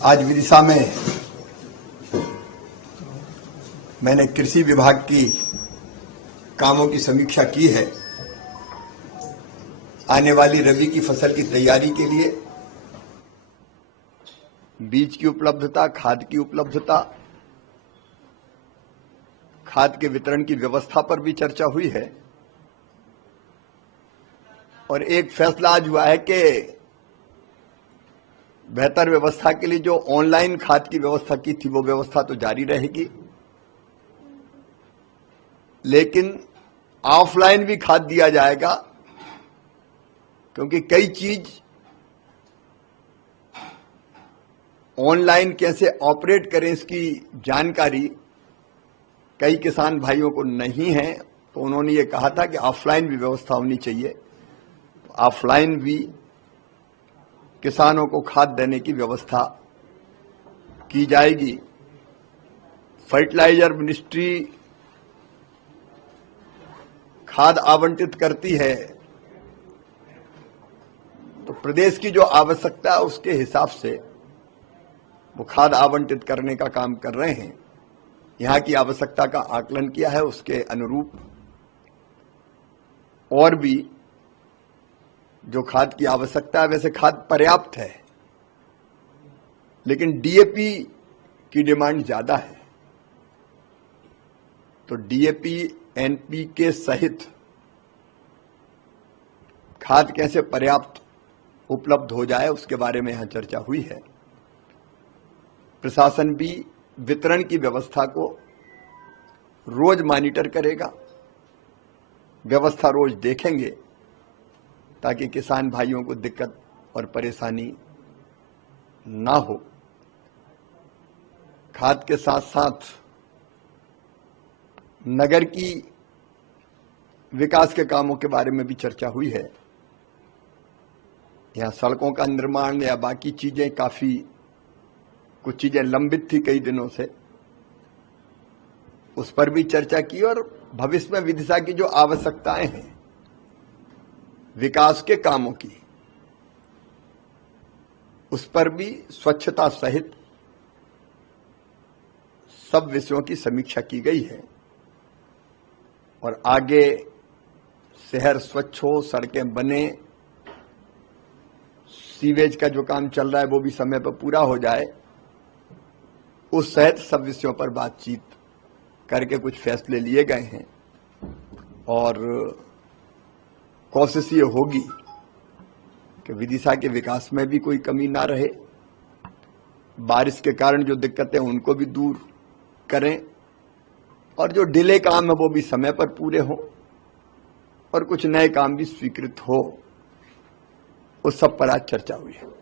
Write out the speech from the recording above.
आज विदिशा में मैंने कृषि विभाग की कामों की समीक्षा की है। आने वाली रबी की फसल की तैयारी के लिए बीज की उपलब्धता, खाद की उपलब्धता, खाद के वितरण की व्यवस्था पर भी चर्चा हुई है। और एक फैसला आज हुआ है कि बेहतर व्यवस्था के लिए जो ऑनलाइन खाद की व्यवस्था की थी वो व्यवस्था तो जारी रहेगी, लेकिन ऑफलाइन भी खाद दिया जाएगा, क्योंकि कई चीज ऑनलाइन कैसे ऑपरेट करें इसकी जानकारी कई किसान भाइयों को नहीं है। तो उन्होंने ये कहा था कि ऑफलाइन भी व्यवस्था होनी चाहिए। तो ऑफलाइन भी किसानों को खाद देने की व्यवस्था की जाएगी। फर्टिलाइजर मिनिस्ट्री खाद आवंटित करती है, तो प्रदेश की जो आवश्यकता है उसके हिसाब से वो खाद आवंटित करने का काम कर रहे हैं। यहां की आवश्यकता का आकलन किया है, उसके अनुरूप और भी जो खाद की आवश्यकता है, वैसे खाद पर्याप्त है, लेकिन डीएपी की डिमांड ज्यादा है। तो डीएपी, एनपीके सहित खाद कैसे पर्याप्त उपलब्ध हो जाए उसके बारे में यहां चर्चा हुई है। प्रशासन भी वितरण की व्यवस्था को रोज मॉनिटर करेगा, व्यवस्था रोज देखेंगे, ताकि किसान भाइयों को दिक्कत और परेशानी ना हो। खाद के साथ साथ नगर की विकास के कामों के बारे में भी चर्चा हुई है। यहां सड़कों का निर्माण या बाकी चीजें, काफी कुछ चीजें लंबित थी कई दिनों से, उस पर भी चर्चा की। और भविष्य में विदिशा की जो आवश्यकताएं हैं विकास के कामों की, उस पर भी स्वच्छता सहित सब विषयों की समीक्षा की गई है। और आगे शहर स्वच्छ हो, सड़कें बने, सीवेज का जो काम चल रहा है वो भी समय पर पूरा हो जाए, उस सहित सब विषयों पर बातचीत करके कुछ फैसले लिए गए हैं। और कोशिश ये होगी कि विदिशा के विकास में भी कोई कमी ना रहे, बारिश के कारण जो दिक्कतें उनको भी दूर करें, और जो डिले काम है वो भी समय पर पूरे हों, और कुछ नए काम भी स्वीकृत हो। उस सब पर आज चर्चा हुई है।